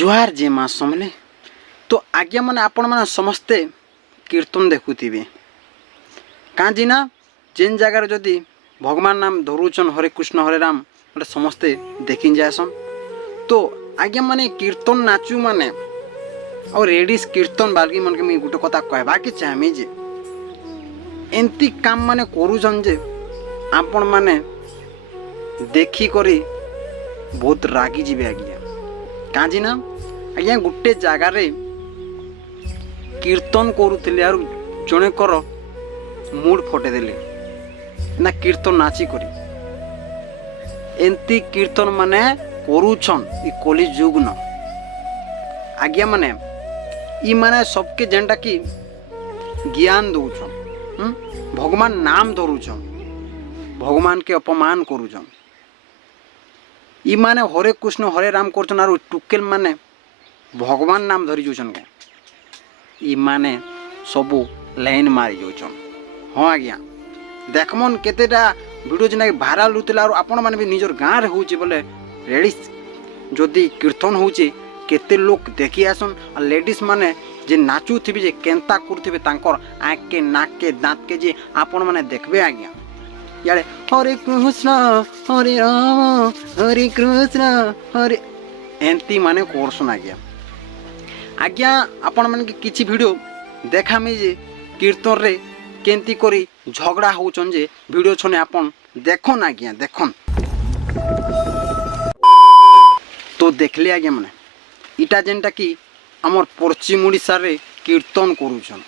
जुहार जे माँ समले तो आज्ञा मैंने आपण मैंने समस्ते कीर्तन देखुवे कहीं ना जेन जगार जदि भगवान नाम धरुचन हरे कृष्ण हरे राम बोले समस्ते देखी जासन तो आज्ञा मैंने कीर्तन नाचु माने और रेडिस कीर्तन बालगी मन के मुझे गोटे कथा कहवा कि चाहमी जे एंती काम माने करूछन जे आपण माने देखी करी बहुत रागी जीवे आज्ञा कहीं ना आज्ञा गोटे जगार कीर्तन करुले और जड़े कर मूड फटेदेले ना कीर्तन नाची करी एंती कीर्तन माने करूछन ई कली जुग न आज्ञा माने ई माने सबके जेनटा कि ज्ञान दौछन भगवान नाम धरुछन भगवान के अपमान करूछन ई माने हरे कृष्ण हरे राम करछन और टुकेल माने भगवान नाम धरी जोछन के ई माने सबू लाइन मारी जोछन। हाँ आज्ञा देखमन केतेटा वीडियो जेना भाइराल होतिला और आपण माने भी निजर गाँव रे होची बोले रेडी जदि कीर्तन होची केते लोग देखी आसन और लेडीज माने जे नाचु थिबे जे केंता करथिबे तांकर आँख के नाक के दांत के जे आपण माने देखबे आज्ञा यारे हरे कृष्ण हरे राम हरे कृष्ण हरे एंती माने करसन आज्ञा आज्ञा आपण माने किछि वीडियो देखामी जे कीर्तन रे केंती करी झगड़ा होचन जे वीडियो छने आपण देखन आज्ञा देखन तो देखले आज्ञा माने इटा जेनटा कि आमर पश्चिम ओडिशा रे कीर्तन करूछन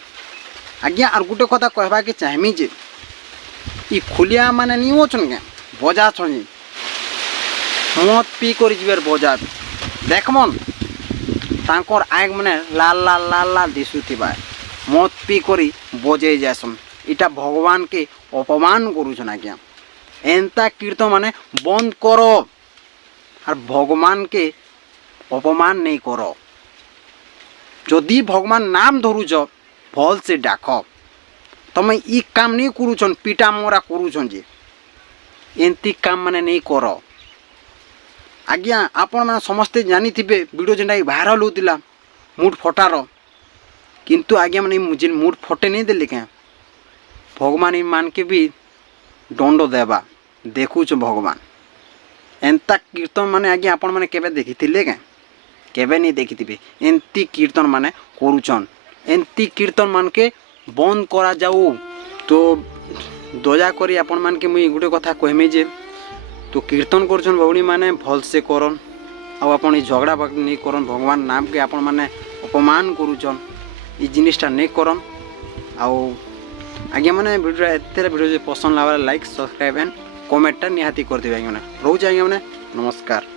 आज्ञा और गोटे कथा कहबा के चाहमी जे ई खुलिया माने नहीं होचन के बजा छन मत पी कर जीवर बजा देखमन तांकर आग माने लाल लाल लाल लाल दिसुथिबा मत पी करी बजे जासन इटा भगवान के अपमान करूछन आज्ञा एंता कीर्तन माने बंद करो और भगवान के अपमान नहीं करो जदि भगवान नाम धरुच भल से डाक तमें ई काम नहीं करूछन पीटा मोरा करूछन जे एंती काम माने नहीं करो आज्ञा आपण माने समस्ते जानी थिबे वीडियो जेना भाइराल होतिला मूड फटार किंतु आज्ञा माने मुझे मूड फटे नहीं देले क्या भगवान ई मान के भी दंड देवा देखुछ भगवान एंता कीर्तन माने आज्ञा आपण माने केबे देखिथिले क्या केबे नहीं देखिथिबे एंती कीर्तन माने करूछन एंती कीर्तन मान के बंद करा जाऊ तो दया करी आपण मान के मुई गुटे कथा कहमी जे तो कीर्तन करछन भौणी माने भल से करन आ आपण ई झगड़ा नहीं करन भगवान नाम के आपण माने अपमान करूछन ई जिनिसटा नहीं करन आ आज्ञा माने वीडियो एते वीडियो पसंद लावा लाइक सब्सक्राइब एंड कमेंट निहाती कर दिबे आज्ञा माने रहू आज्ञा माने नमस्कार।